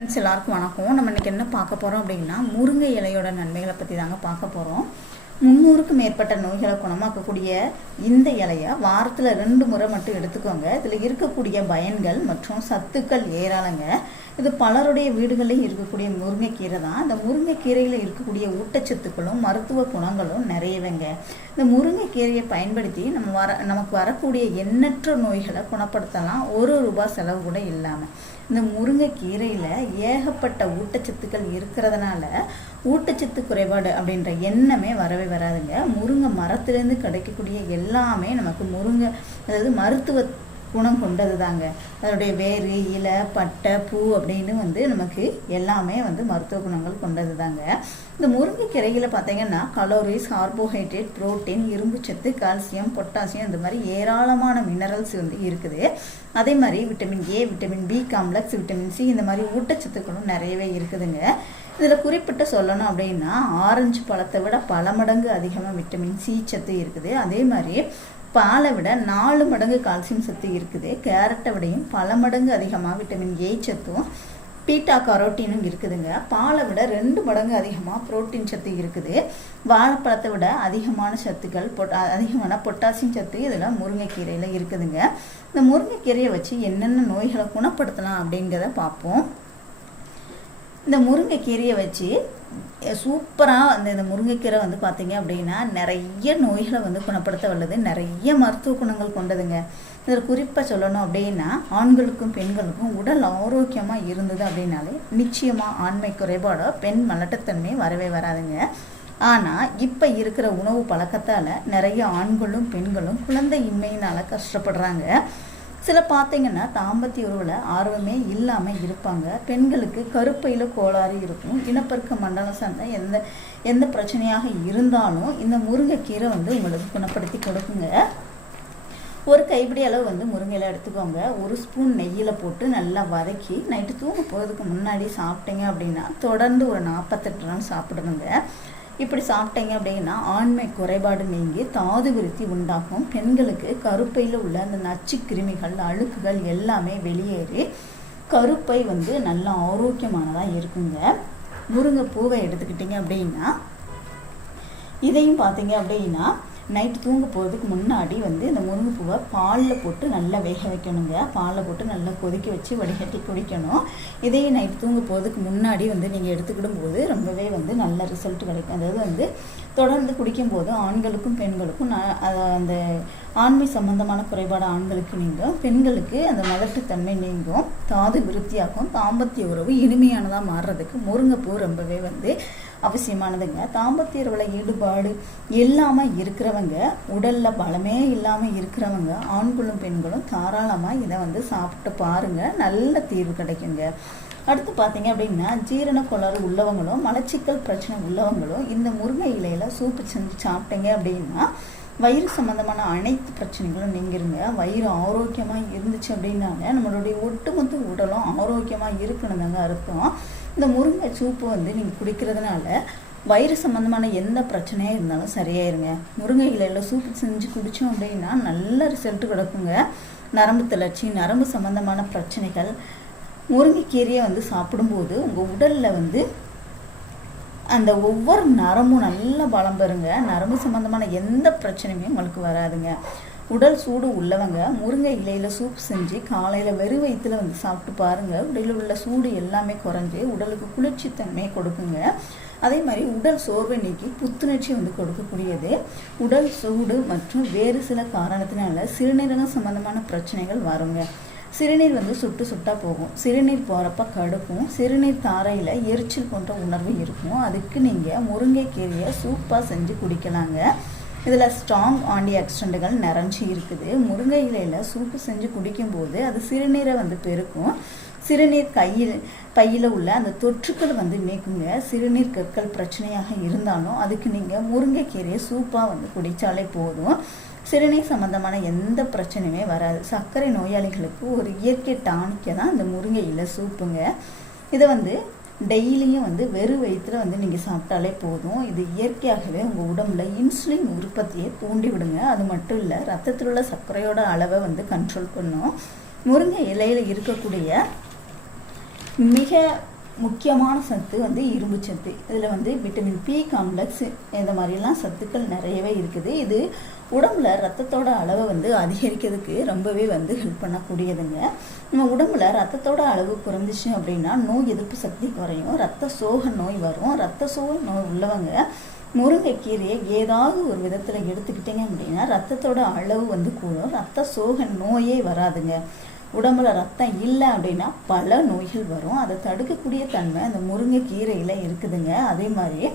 Friends எல்லாருக்கும் வணக்கம். நம்ம இன்றைக்கி என்ன பார்க்க போகிறோம் அப்படின்னா முருங்கை இலையோட நன்மைகளை பற்றி தாங்க பார்க்க போகிறோம் முந்நூறுக்கும் மேற்பட்ட நோய்களை குணமாக்கக்கூடிய இந்த இலையை வாரத்தில் ரெண்டு முறை மட்டும் எடுத்துக்கோங்க. இதில் இருக்கக்கூடிய பயன்கள் மற்றும் சத்துக்கள் ஏராளங்க. இது பலருடைய வீடுகளில் இருக்கக்கூடிய முருங்கைக்கீரை தான். இந்த முருங்கைக்கீரையில் இருக்கக்கூடிய ஊட்டச்சத்துக்களும் மருத்துவ குணங்களும் நிறையவேங்க. இந்த முருங்கைக்கீரையை பயன்படுத்தி நம்ம வர நமக்கு வரக்கூடிய எண்ணற்ற நோய்களை குணப்படுத்தலாம். ஒரு ரூபாய் செலவு கூட இல்லாமல் இந்த முருங்கைக்கீரையில் ஏகப்பட்ட ஊட்டச்சத்துக்கள் இருக்கிறதுனால ஊட்டச்சத்து குறைபாடு அப்படின்ற எண்ணமே வரவே வராதுங்க. முருங்கை மரத்துலேருந்து கிடைக்கக்கூடிய எல்லாமே நமக்கு முருங்கை அதாவது மருத்துவ குணம் கொண்டது தாங்க அதனுடைய வேறு இலை பட்டை பூ அப்படின்னு வந்து நமக்கு எல்லாமே வந்து மருத்துவ குணங்கள் கொண்டது தாங்க இந்த முருங்கைக்கீரையில் பார்த்தீங்கன்னா கலோரிஸ் கார்போஹைட்ரேட் புரோட்டீன் இரும்புச்சத்து கால்சியம் பொட்டாசியம் இந்த மாதிரி ஏராளமான மினரல்ஸ் வந்து இருக்குது. அதே மாதிரி vitamin A vitamin B complex vitamin C இந்த மாதிரி ஊட்டச்சத்துக்களும் நிறையவே இருக்குதுங்க. இதில் குறிப்பிட்டு சொல்லணும் அப்படின்னா ஆரஞ்சு பழத்தை விட பல மடங்கு அதிகமாக விட்டமின் சி சத்து இருக்குது. அதே மாதிரி பாலை விட நாலு மடங்கு கால்சியம் சத்து இருக்குது. கேரட்டை விடையும் பல மடங்கு அதிகமாக விட்டமின் ஏ சத்தும் பீட்டா கரோட்டினும் இருக்குதுங்க. பாலை விட ரெண்டு மடங்கு அதிகமாக புரோட்டீன் சத்து இருக்குது. வாழைப்பழத்தை விட அதிகமான சத்துக்கள் பொட் அதிகமான பொட்டாசியம் சத்து இதில் முருங்கைக்கீரையில் இருக்குதுங்க. இந்த முருங்கைக்கீரையை வச்சு என்னென்ன நோய்களை குணப்படுத்தலாம் அப்படிங்கிறத பார்ப்போம். இந்த முருங்கைக்கீரையை வச்சு சூப்பராக அந்த இந்த முருங்கைக்கீரை வந்து பார்த்தீங்க அப்படின்னா நிறைய நோய்களை வந்து குணப்படுத்த வல்லது. நிறைய மருத்துவ குணங்கள் கொண்டதுங்க. இதில் குறிப்பாக சொல்லணும் அப்படின்னா ஆண்களுக்கும் பெண்களுக்கும் உடல் ஆரோக்கியமாக இருந்தது அப்படின்னாலே நிச்சயமாக ஆண்மை குறைபாடோ பெண் மலட்டத்தன்மை வரவே வராதுங்க. ஆனால் இப்போ இருக்கிற உணவு பழக்கத்தால் நிறைய ஆண்களும் பெண்களும் குழந்தை இன்மையினால் கஷ்டப்படுறாங்க. சில பார்த்தீங்கன்னா தாம்பத்திய உறவில் ஆர்வமே இல்லாமல் இருப்பாங்க. பெண்களுக்கு கருப்பையில் கோளாறு இருக்கும். இனப்பெருக்க மண்டலம் சார்ந்த எந்த எந்த பிரச்சனையாக இருந்தாலும் இந்த முருங்கைக்கீரை வந்து உங்களுக்கு குணப்படுத்தி கொடுக்குங்க. ஒரு கைப்பிடி அளவு வந்து முருங்கையில் எடுத்துக்கோங்க. ஒரு ஸ்பூன் நெய்யில் போட்டு நல்லா வதக்கி நைட்டு தூங்க போகிறதுக்கு முன்னாடி சாப்பிட்டீங்க அப்படின்னா தொடர்ந்து ஒரு நாற்பத்தெட்டு நாள் சாப்பிடுங்க இப்படி சாப்பிட்டீங்க அப்படின்னா ஆண்மை குறைபாடு நீங்கி தாது விருத்தி உண்டாகும் பெண்களுக்கு கருப்பையில் உள்ள அந்த நச்சு கிருமிகள் அழுக்குகள் எல்லாமே வெளியேறி கருப்பை வந்து நல்லா ஆரோக்கியமானதாக இருக்குங்க. முருங்கை பூவை எடுத்துக்கிட்டிங்க அப்படின்னா இதையும் பார்த்தீங்க அப்படின்னா நைட்டு தூங்க போகிறதுக்கு முன்னாடி வந்து இந்த முருங்கைப்பூவை பாலில் போட்டு நல்லா வேக வைக்கணுங்க. பாலில் போட்டு நல்லா கொதிக்க வச்சு வடிகட்டி குடிக்கணும். இதையும் நைட்டு தூங்க போகிறதுக்கு முன்னாடி வந்து நீங்கள் எடுத்துக்கிடும் போது ரொம்பவே வந்து நல்ல ரிசல்ட் கிடைக்கும். அதாவது வந்து தொடர்ந்து குடிக்கும்போது ஆண்களுக்கும் பெண்களுக்கும் நான் அந்த ஆண்மை சம்பந்தமான குறைபாடு ஆண்களுக்கு நீங்கும். பெண்களுக்கு அந்த மலட்டுத்தன்மை நீங்கும். தாது விருத்தியாகும் தாம்பத்திய உறவு இனிமையானதாக மாறுறதுக்கு முருங்கைப்பூ ரொம்பவே வந்து அவசியமானதுங்க. தாம்பத்திய உள்ள ஈடுபாடு இல்லாமல் இருக்கிறவங்க உடலில் பலமே இல்லாமல் இருக்கிறவங்க ஆண்களும் பெண்களும் தாராளமாக இதை வந்து சாப்பிட்டு பாருங்கள் நல்ல தீர்வு கிடைக்குங்க. அடுத்து பார்த்தீங்க அப்படின்னா ஜீரண கோளாறு உள்ளவங்களும் மலச்சிக்கல் பிரச்சனை உள்ளவங்களும் இந்த முருங்கை இலையில் சூப்பு செஞ்சு சாப்பிட்டீங்க அப்படின்னா வயிறு சம்மந்தமான அனைத்து பிரச்சனைகளும் நீங்கிருங்க. வயிறு ஆரோக்கியமாக இருந்துச்சு அப்படின்னாங்க. நம்மளுடைய ஒட்டுமொத்த உடலும் ஆரோக்கியமாக இருக்கணும் அர்த்தம். இந்த முருங்கை சூப்பு வந்து நீங்கள் குடிக்கிறதுனால வயிறு சம்மந்தமான எந்த பிரச்சனையாக இருந்தாலும் சரியாயிருங்க. முருங்கை இலையில் சூப்பு செஞ்சு குடித்தோம் அப்படின்னா நல்ல ரிசல்ட் கிடக்குங்க. நரம்பு தளர்ச்சி நரம்பு சம்மந்தமான பிரச்சனைகள் முருங்கைக்கீரையை வந்து சாப்பிடும்போது உங்கள் உடலில் வந்து அந்த ஒவ்வொரு நரமும் நல்லா பலம் பெறுங்க. நரம்பு சம்மந்தமான எந்த பிரச்சனையுமே உங்களுக்கு வராதுங்க. உடல் சூடு உள்ளவங்க முருங்கை இலையில் சூப் செஞ்சு காலையில் வெறும் வயிற்றுல வந்து சாப்பிட்டு பாருங்கள் உடலில் உள்ள சூடு எல்லாமே குறைஞ்சி உடலுக்கு குளிர்ச்சி தன்மை கொடுக்குங்க. அதே மாதிரி உடல் சோர்வை நீக்கி புத்துணர்ச்சி வந்து கொடுக்கக்கூடியது. உடல் சூடு மற்றும் வேறு சில காரணத்தினால சிறுநீரகம் சம்மந்தமான பிரச்சனைகள் வருங்க. சிறுநீர் வந்து சுட்டு சுட்டாக போகும். சிறுநீர் போகிறப்ப கடுக்கும். சிறுநீர் தாரையில் எரிச்சல் போன்ற உணர்வு இருக்கும். அதுக்கு நீங்கள் முருங்கைக்கீரையை சூப்பாக செஞ்சு குடிக்கலாங்க. இதில் ஸ்ட்ராங் ஆண்டி ஆக்சிடென்ட்டுகள் நிறைஞ்சி இருக்குது. முருங்கை இலையில் சூப்பு செஞ்சு குடிக்கும்போது அது சிறுநீரை வந்து பெருக்கும். சிறுநீர் கையில் பையில் உள்ள அந்த தொற்றுக்கள் வந்து நீக்குங்க சிறுநீர் கற்கள் பிரச்சனையாக இருந்தாலும் அதுக்கு நீங்கள் முருங்கைக்கீரையை சூப்பாக வந்து குடித்தாலே போதும். சிறுநீர் சம்மந்தமான எந்த பிரச்சனையுமே வராது. சர்க்கரை நோயாளிகளுக்கு ஒரு இயற்கை டானிக்கை தான் இந்த முருங்கை இலை சூப்புங்க. இதை வந்து டெய்லியும் வந்து வெறும் வயிற்றுல வந்து நீங்கள் சாப்பிட்டாலே போதும். இது இயற்கையாகவே உங்கள் உடம்புல இன்சுலின் உற்பத்தியை தூண்டி விடுங்க. அது மட்டும் இல்லை ரத்தத்தில் உள்ள சர்க்கரையோட அளவை வந்து கண்ட்ரோல் பண்ணும். முருங்கை இலையில் இருக்கக்கூடிய மிக முக்கியமான சத்து வந்து இரும்பு சத்து. இதில் வந்து விட்டமின் பி காம்ப்ளெக்ஸ் இந்த மாதிரிலாம் சத்துக்கள் நிறையவே இருக்குது. இது உடம்புல ரத்தத்தோட அளவை வந்து அதிகரிக்கிறதுக்கு ரொம்பவே வந்து ஹெல்ப் பண்ணக்கூடியதுங்க. நம்ம உடம்புல ரத்தத்தோட அளவு குறைஞ்சிச்சு அப்படின்னா நோய் எதிர்ப்பு சக்தி குறையும் ரத்த சோக நோய் வரும். ரத்த சோக நோய் உள்ளவங்க முருங்கைக்கீரையை ஏதாவது ஒரு விதத்தில் எடுத்துக்கிட்டிங்க அப்படின்னா ரத்தத்தோட அளவு வந்து கூடும். ரத்த சோக நோயே வராதுங்க. உடம்புல ரத்தம் இல்லை அப்படின்னா பல நோய்கள் வரும். அதை தடுக்கக்கூடிய தன்மை அந்த முருங்கைக்கீரையில் இருக்குதுங்க. அதே மாதிரி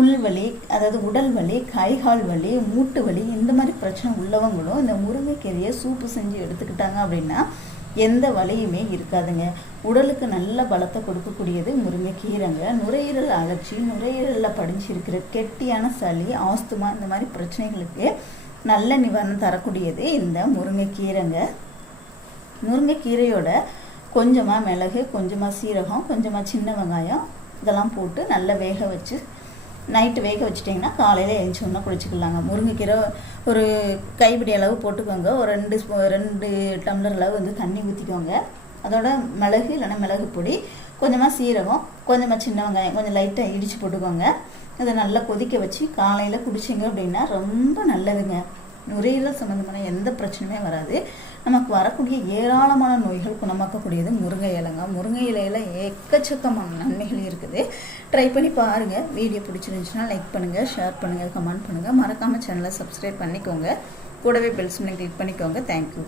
உள்வலி அதாவது உடல் வலி கைகால் வலி மூட்டு வலி இந்த மாதிரி பிரச்சனை உள்ளவங்களும் இந்த முருங்கைக்கீரையை சூப்பு செஞ்சு எடுத்துக்கிட்டாங்க அப்படின்னா எந்த வலியுமே இருக்காதுங்க. உடலுக்கு நல்ல பலத்தை கொடுக்கக்கூடியது முருங்கைக்கீரைங்க நுரையீரல் அலர்ச்சி நுரையீரலில் படிஞ்சிருக்கிற கெட்டியான சளி ஆஸ்துமா இந்த மாதிரி பிரச்சனைகளுக்கு நல்ல நிவாரணம் தரக்கூடியது இந்த முருங்கைக்கீரைங்க முருங்கைக்கீரையோட கொஞ்சமாக மிளகு கொஞ்சமாக சீரகம் கொஞ்சமாக சின்ன வெங்காயம் இதெல்லாம் போட்டு நல்லா வேக வச்சு நைட்டு வேக வச்சிட்டிங்கன்னா காலையில் எழுந்தோன்னா குடிச்சிக்கலாங்க. முருங்கைக்கீரை ஒரு கைப்பிடி அளவு போட்டுக்கோங்க. ஒரு ரெண்டு ஸ்பூ ரெண்டு டம்ளர் அளவு வந்து தண்ணி ஊற்றிக்கோங்க அதோட மிளகு இல்லைன்னா மிளகு பொடி கொஞ்சமாக சீரகம் கொஞ்சமாக சின்ன வெங்காயம் கொஞ்சம் லைட்டாக இடித்து போட்டுக்கோங்க. அதை நல்லா கொதிக்க வச்சு காலையில் குடிச்சிங்க அப்படின்னா ரொம்ப நல்லதுங்க. நுரையீரல் சம்மந்தமான எந்த பிரச்சனையுமே வராது. நமக்கு வரக்கூடிய ஏராளமான நோய்கள் குணமாக்கக்கூடியது முருங்கை இலைங்க. முருங்கை இலையில் எக்கச்சக்கமான நன்மைகள் இருக்குது. ட்ரை பண்ணி பாருங்கள் வீடியோ பிடிச்சிருந்துச்சுன்னா லைக் பண்ணுங்கள் ஷேர் பண்ணுங்கள் கமெண்ட் பண்ணுங்கள் மறக்காமல் சேனலை சப்ஸ்கிரைப் பண்ணிக்கோங்க. கூடவே பெல்ஸ் பண்ணி கிளிக் பண்ணிக்கோங்க. தேங்க்யூ